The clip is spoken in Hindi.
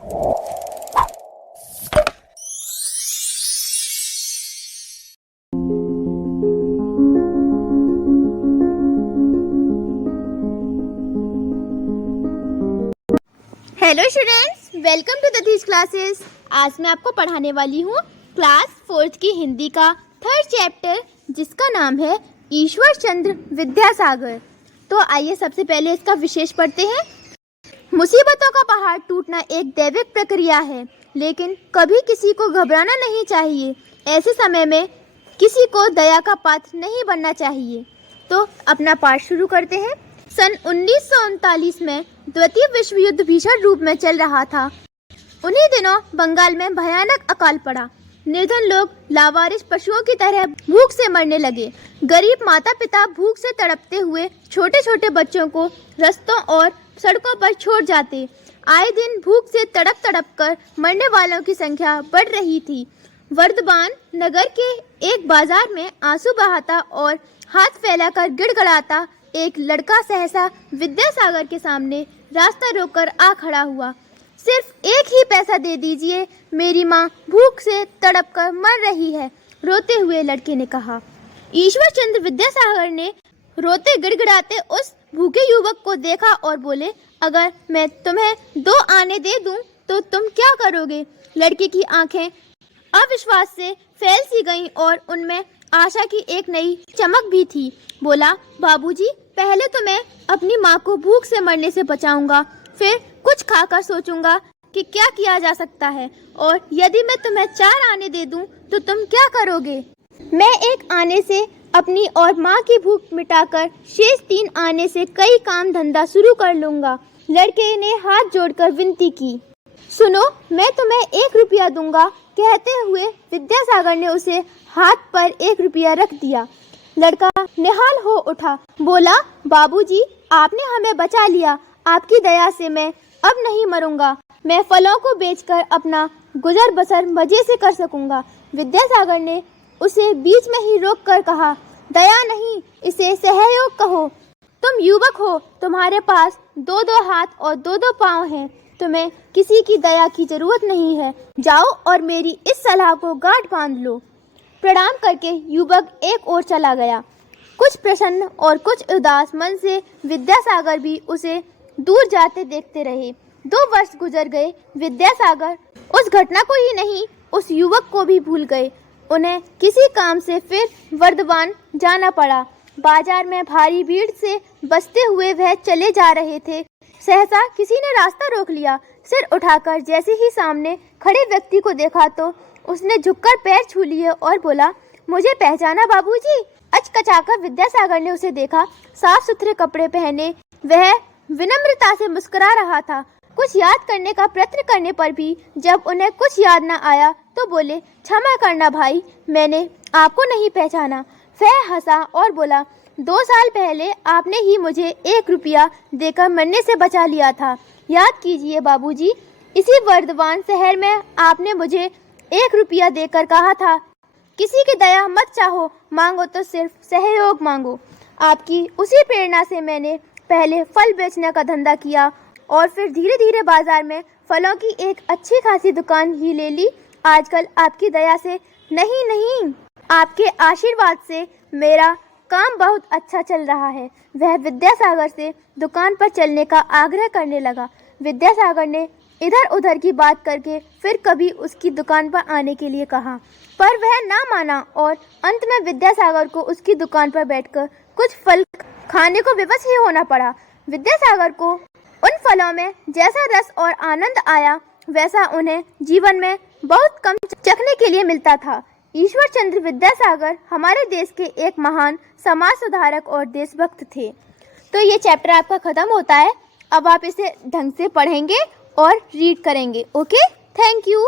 हेलो स्टूडेंट्स, वेलकम टू दधीज क्लासेस। आज मैं आपको पढ़ाने वाली हूँ क्लास 4th की हिंदी का 3rd चैप्टर, जिसका नाम है ईश्वर चंद्र विद्यासागर। तो आइए सबसे पहले इसका विशेष पढ़ते हैं। मुसीबतों का पहाड़ टूटना एक दैविक प्रक्रिया है, लेकिन कभी किसी को घबराना नहीं चाहिए। ऐसे समय में किसी को दया का पात्र नहीं बनना चाहिए। तो अपना पाठ शुरू करते हैं। सन 1939 में द्वितीय विश्व युद्ध भीषण रूप में चल रहा था। उन्हीं दिनों बंगाल में भयानक अकाल पड़ा। निर्धन लोग लावारिस पशुओं की तरह भूख से मरने लगे। गरीब माता पिता भूख से तड़पते हुए छोटे छोटे बच्चों को रास्तों और सड़कों पर छोड़ जाते। आए दिन भूख से तड़प कर मरने वालों की संख्या बढ़ रही थी। वर्धमान नगर के एक बाजार में आंसू बहाता और हाथ फैलाकर गिड़गिड़ाता एक लड़का सहसा विद्यासागर के सामने रास्ता रोककर आ खड़ा हुआ। सिर्फ एक ही पैसा दे दीजिए, मेरी माँ भूख से तड़पकर मर रही है, रोते हुए लड़के ने कहा। ईश्वर चंद्र विद्यासागर ने रोते गिड़गिड़ाते उस भूखे युवक को देखा और बोले, अगर मैं तुम्हें 2 आने दे दूं तो तुम क्या करोगे? लड़के की आंखें अविश्वास से फैल सी गईं और उनमें आशा की एक नई चमक भी थी। बोला, बाबूजी, पहले तो मैं अपनी माँ को भूख से मरने से बचाऊंगा, फिर कुछ खाकर सोचूंगा कि क्या किया जा सकता है। और यदि मैं तुम्हें 4 आने दे दूं तो तुम क्या करोगे? मैं 1 आने से अपनी और माँ की भूख मिटाकर शेष 3 आने से कई काम धंधा शुरू कर लूंगा। लड़के ने हाथ जोड़कर विनती की। सुनो, मैं तुम्हें 1 रुपया दूंगा। कहते हुए विद्यासागर ने उसे हाथ पर 1 रुपया रख दिया। लड़का निहाल हो उठा। बोला, बाबूजी, आपने हमें बचा लिया। आपकी दया से मैं अब नहीं मरूंगा। मैं फलों को बेचकर अपना गुजर बसर मजे से कर सकूंगा। विद्यासागर ने उसे बीच में ही रोककर कहा, दया नहीं, इसे सहयोग कहो। तुम युवक हो, तुम्हारे पास 2-2 हाथ और 2-2 पाँव हैं। तुम्हें किसी की दया की जरूरत नहीं है। जाओ और मेरी इस सलाह को गांठ बांध लो। प्रणाम करके युवक एक ओर चला गया। कुछ प्रसन्न और कुछ उदास मन से विद्यासागर भी उसे दूर जाते देखते रहे। 2 वर्ष गुजर गए। विद्यासागर उस घटना को ही नहीं, उस युवक को भी भूल गए। उन्हें किसी काम से फिर वर्धमान जाना पड़ा। बाजार में भारी भीड़ से बसते हुए वह चले जा रहे थे। सहसा किसी ने रास्ता रोक लिया। सिर उठाकर जैसे ही सामने खड़े व्यक्ति को देखा तो उसने झुककर पैर छू लिए और बोला, मुझे पहचाना बाबूजी? अचकचाकर विद्यासागर ने उसे देखा। साफ सुथरे कपड़े पहने वह विनम्रता से मुस्कुरा रहा था। कुछ याद करने का प्रयत्न करने पर भी जब उन्हें कुछ याद न आया तो बोले, क्षमा करना भाई, मैंने आपको नहीं पहचाना। वह हंसा और बोला, 2 साल पहले आपने ही मुझे 1 रुपया देकर मरने से बचा लिया था। याद कीजिए बाबूजी, इसी वर्धमान शहर में आपने मुझे 1 रुपया देकर कहा था, किसी की दया मत चाहो, मांगो तो सिर्फ सहयोग मांगो। आपकी उसी प्रेरणा से मैंने पहले फल बेचने का धंधा किया और फिर धीरे धीरे बाजार में फलों की एक अच्छी खासी दुकान ही ले ली। आजकल आपकी दया से नहीं, आपके आशीर्वाद से मेरा काम बहुत अच्छा चल रहा है। वह विद्यासागर से दुकान पर चलने का आग्रह करने लगा। विद्यासागर ने इधर उधर की बात करके फिर कभी उसकी दुकान पर आने के लिए कहा, पर वह ना माना और अंत में विद्यासागर को उसकी दुकान पर बैठकर कुछ फल खाने को विवश ही होना पड़ा। विद्यासागर को उन फलों में जैसा रस और आनंद आया, वैसा उन्हें जीवन में बहुत कम चखने के लिए मिलता था। ईश्वर चंद्र विद्यासागर हमारे देश के एक महान समाज सुधारक और देशभक्त थे। तो ये चैप्टर आपका खत्म होता है। अब आप इसे ढंग से पढ़ेंगे और रीड करेंगे। Okay, thank you.